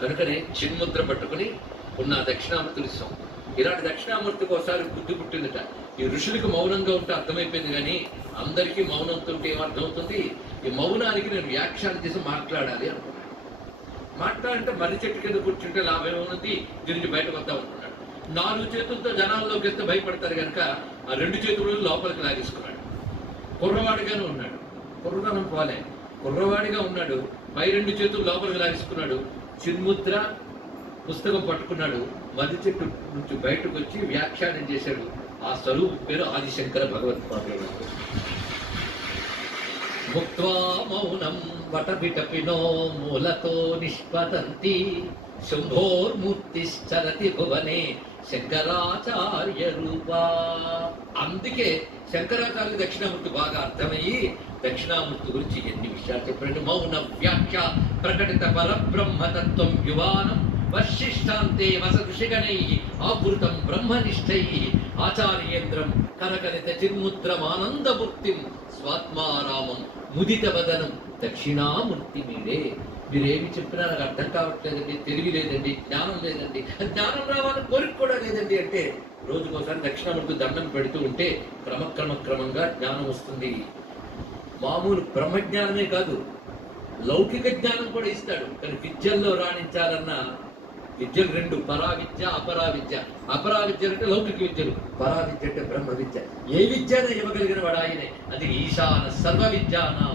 కనుకనే చిన్ముద్ర పట్టుకుని ఉన్న దక్షిణామూర్తులు ఇస్తాం. ఇలాంటి దక్షిణామూర్తికి ఒకసారి బుద్ధి పుట్టిందట. ఈ ఋషులకు మౌనంగా ఉంటే అర్థమైపోయింది, కానీ అందరికీ మౌనంతో ఉంటే ఏమర్థమవుతుంది? ఈ మౌనానికి నేను వ్యాఖ్యానం చేసి మాట్లాడాలి అనుకున్నాను. మాట్లాడంటే మర్రి చెట్టు కింద కూర్చుంటే లాభం ఏముంది, దీనికి బయటకు వద్దాం అనుకున్నాడు. 4 చేతులతో జనాల్లోకి వెళ్తే భయపడతారు కనుక ఆ 2 చేతులు లోపలికి లాగేసుకున్నాడు. కుర్రవాడిగానే ఉన్నాడు, కుర్రదనం పోలే, కుర్రవాడిగా ఉన్నాడు. పై 2 చేతులు లోపలికి లాగేసుకున్నాడు. చిన్ముద్ర పుస్తకం పట్టుకున్నాడు. మర్రి చెట్టు నుంచి బయటకు వచ్చి వ్యాఖ్యానం చేశాడు. ఆ స్వరూపం పేరు ఆదిశంకర భగవత్పాదుడు. ముక్త్వా మౌనం వటపిటపినో మూలతో నిష్పతంతి శంభోర్మూర్తిశ్చరతి భువనే శంకరాచార్య రూపా. అందుకే శంకరాచార్య దక్షిణామూర్తి బాగా అర్థమయ్యి దక్షిణామూర్తి గురించి ఎన్ని విషయాలు చెప్పాడు. మౌన వ్యాఖ్య ప్రకటిత పరబ్రహ్మతత్వం యువానం వర్షిష్టాంతే వసఋషిగణై ఆవృతం బ్రహ్మనిష్టై ఆచార్యేంద్రం కనకనిత చిన్ముద్రమానందమూర్తిం స్వాత్మారామం ముదిత వదనం దక్షిణామూర్తి మీరే. మీరేమి చెప్పినా నాకు అర్థం కావట్లేదండి, తెలివి లేదండి, జ్ఞానం లేదండి, జ్ఞానం రావాలని కోరిక కూడా లేదండి అంటే రోజుకోసారి దక్షిణామూర్తి దండం పెడుతూ ఉంటే క్రమంగా జ్ఞానం వస్తుంది. మామూలు బ్రహ్మజ్ఞానమే కాదు, లౌకిక జ్ఞానం కూడా ఇస్తాడు. కానీ విద్యల్లో రాణించాలన్న విద్యలు 2, పరావిద్య అపరావిద్య. అపరావిద్య అంటే లౌకిక విద్యలు, పరావిద్య అంటే బ్రహ్మ విద్య. ఏ విద్యను ఇవ్వగలిగిన వాడు ఆయనే. అది ఈశాన సర్వ విద్యానాం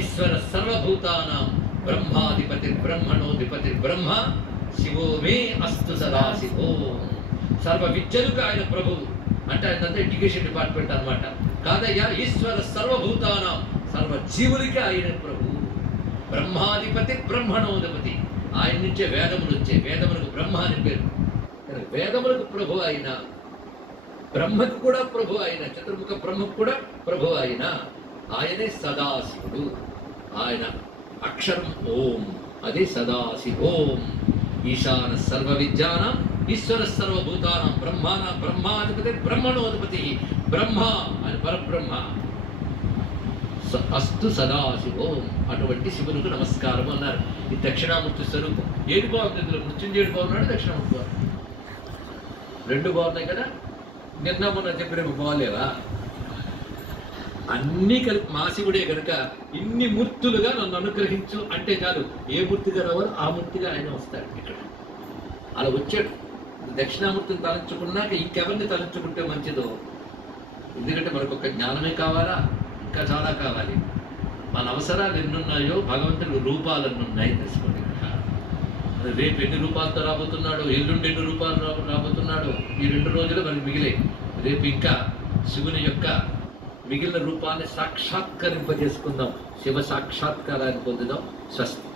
ఈశ్వర సర్వభూతానాం బ్రహ్మాధిపతి బ్రహ్మణోధిపతి బ్రహ్మ శివో మే అస్తు సదాశివో. సర్వ విద్యలకు ఆయన ప్రభువు అంటే ఆయనంతా ఎడ్యుకేషన్ డిపార్ట్మెంట్ అన్నమాట. కాదయ్యా, ఈశ్వర సర్వభూతానాం సర్వ జీవులకి ఆయన ప్రభువు. బ్రహ్మాధిపతి బ్రహ్మణోధిపతి, ఆయన నుంచే వేదములు వచ్చాయి. వేదములకు బ్రహ్మ అని పేరు. వేదములకు ప్రభు ఆయన, బ్రహ్మకు కూడా ప్రభు ఆయన, చతుర్ముఖ బ్రహ్మకు కూడా ప్రభు ఆయన. ఆయనే సదాశివుడు. ఆయన అక్షరం ఓం, అదే సదాశివోం. ఈశాన సర్వ విద్యానాం ఈశ్వర సర్వభూతానాం బ్రహ్మాధిపతి బ్రహ్మణోధిపతి బ్రహ్మ అని పరబ్రహ్మ. అస్తు సదాశివోం. అటువంటి శివునికి నమస్కారం అన్నారు. ఈ దక్షిణామూర్తి స్వరూపం ఏది బాగుంది? ఇందులో మృత్యుంజయుడు బాగున్నాడు, దక్షిణామూర్తి బాగున్నాడు. 2 బాగున్నాయి కదా. నిన్న మొన్న చెప్పినవి బాగలేవా? అన్నీ కలిపి మా శివుడే కనుక ఇన్ని మూర్తులుగా నన్ను అనుగ్రహించు అంటే చాలు. ఏ మూర్తిగా రావాలో ఆ మూర్తిగా ఆయన వస్తాడు. ఇక్కడ అలా వచ్చాడు. దక్షిణామూర్తిని తలంచుకున్నాక ఇంకెవరిని తలంచుకుంటే మంచిదో. ఎందుకంటే మనకు ఒక జ్ఞానమే కావాలా, ఇంకా చాలా కావాలి. మన అవసరాలు ఎన్నున్నాయో భగవంతుడు రూపాలు ఎన్నున్నాయి తెలుసుకోండి. రేపు ఎన్ని రూపాలతో రాబోతున్నాడు, ఎల్లుండి ఎన్ని రూపాలు రాబోతున్నాడు. ఈ 2 రోజులు మనకి మిగిలే. రేపు ఇంకా శివుని యొక్క మిగిలిన రూపాన్ని సాక్షాత్కరింపజేసుకుందాం. శివ సాక్షాత్కారాన్ని పొందుదాం. స్వస్తి.